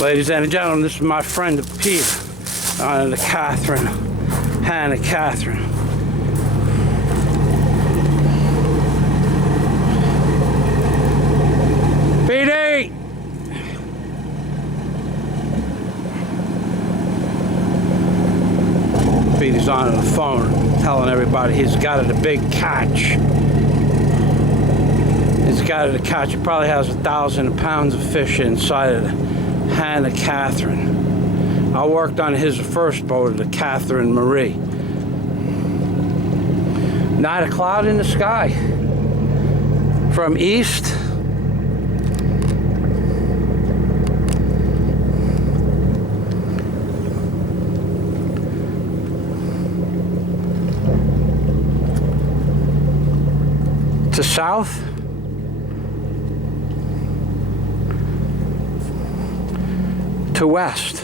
Ladies and gentlemen, this is my friend Peter, the Catherine, Hannah Catherine. PD! Peter's on the phone telling everybody he's got it a big catch. He's got it a catch. He probably has 1,000 pounds of fish inside of it. Hannah Catherine. I worked on his first boat, the Catherine Marie. Not a cloud in the sky. From east to south to west.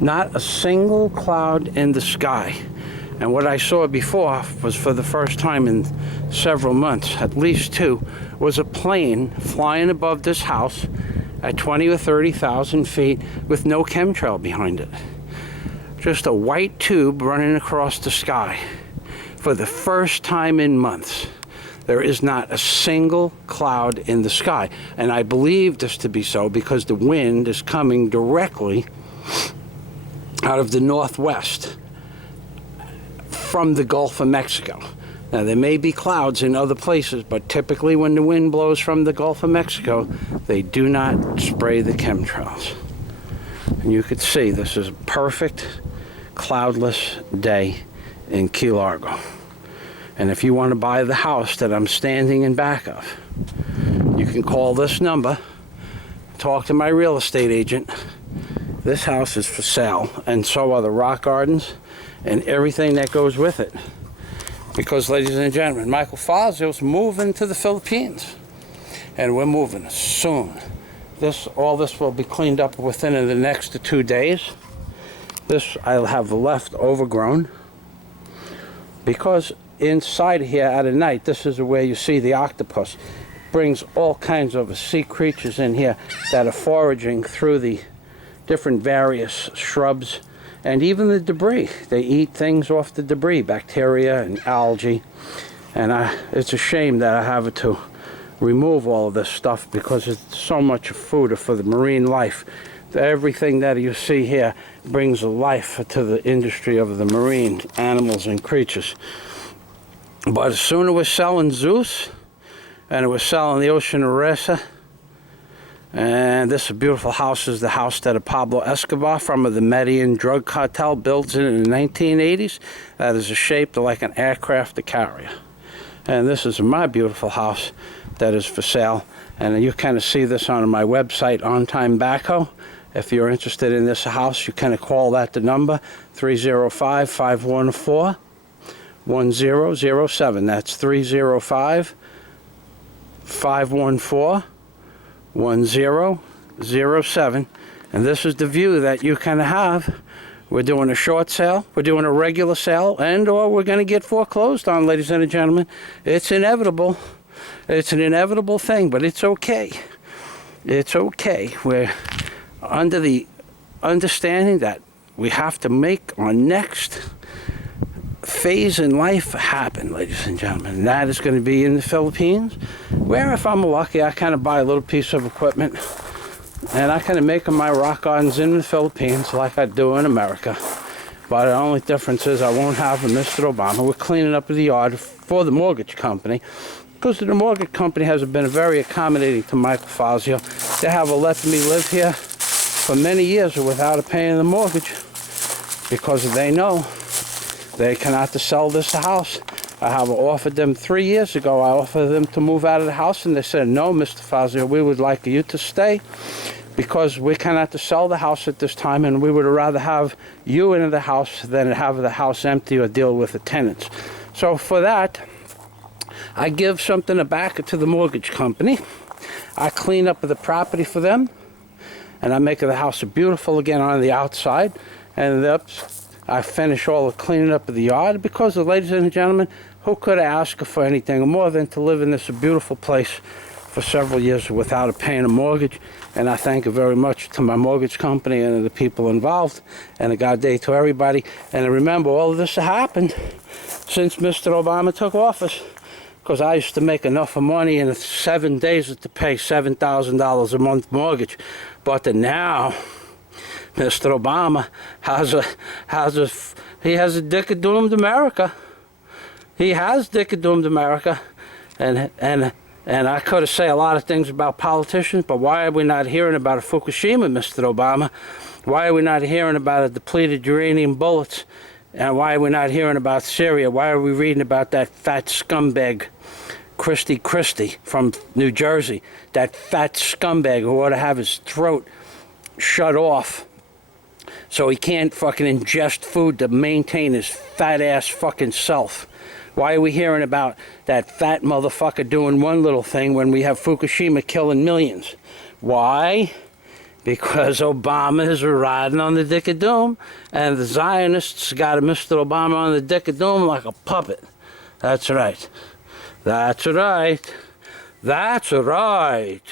Not a single cloud in the sky. And what I saw before was, for the first time in several months, at least two, was a plane flying above this house at 20 or 30,000 feet with no chemtrail behind it. Just a white tube running across the sky. For the first time in months, there is not a single cloud in the sky. And I believe this to be so because the wind is coming directly out of the northwest from the Gulf of Mexico. Now, there may be clouds in other places, but typically when the wind blows from the Gulf of Mexico, they do not spray the chemtrails. And you could see this is a perfect cloudless day in Key Largo. And if you want to buy the house that I'm standing in back of, you can call this number, talk to my real estate agent. This house is for sale, and so are the rock gardens and everything that goes with it. Because, ladies and gentlemen, Michael Fazio's moving to the Philippines, and we're moving soon. All this will be cleaned up within the next 2 days. This I'll have left overgrown, because inside here at night, this is where you see the octopus. Brings all kinds of sea creatures in here that are foraging through the different various shrubs and even the debris. They eat things off the debris, bacteria and algae. And it's a shame that I have to remove all of this stuff because it's so much food for the marine life. Everything that you see here brings life to the industry of the marine animals and creatures. But as soon as we're selling Zeus, and we're selling the Ocean Aresa, and this beautiful house is the house that Pablo Escobar from the Medellin drug cartel builds in the 1980s. That is shaped like an aircraft carrier. And this is my beautiful house that is for sale. And you kind of see this on my website, On Time Backhoe. If you're interested in this house, you kind of call that the number, 305-514-1007. That's 305-514-1007. And this is the view that you kind of have. We're doing a short sale, we're doing a regular sale, and or we're going to get foreclosed on, ladies and gentlemen. It's inevitable. It's an inevitable thing, but it's okay. It's okay. We're under the understanding that we have to make our next phase in life happen, ladies and gentlemen. And that is going to be in the Philippines, where if I'm lucky, I kind of buy a little piece of equipment and I kind of make my rock gardens in the Philippines like I do in America. But the only difference is I won't have Mr. Obama. We're cleaning up the yard for the mortgage company, because the mortgage company has been very accommodating to Michael Fazio. They have let me live here for many years without paying the mortgage, because they know they cannot sell this house. I have offered them 3 years ago. I offered them to move out of the house, and they said, no, Mr. Fazio, we would like you to stay because we cannot sell the house at this time, and we would rather have you in the house than have the house empty or deal with the tenants. So for that, I give something back to the mortgage company. I clean up the property for them, and I make the house beautiful again on the outside, and I finish all the cleaning up of the yard, because, ladies and gentlemen, who could ask for anything more than to live in this beautiful place for several years without paying a mortgage, and I thank you very much to my mortgage company and the people involved, and a God day to everybody. And remember, all of this happened since Mr. Obama took office, because I used to make enough money in 7 days to pay $7,000 a month mortgage. But now, Mr. Obama he has a dick-a-doomed America. He has dick-a-doomed America, and I could have said a lot of things about politicians, but why are we not hearing about a Fukushima, Mr. Obama? Why are we not hearing about a depleted uranium bullets? And why are we not hearing about Syria? Why are we reading about that fat scumbag, Christie from New Jersey? That fat scumbag who ought to have his throat shut off so he can't fucking ingest food to maintain his fat ass fucking self. Why are we hearing about that fat motherfucker doing one little thing when we have Fukushima killing millions? Why? Because Obama is riding on the dick of doom, and the Zionists got Mr. Obama on the dick of doom like a puppet. That's right. That's right. That's right.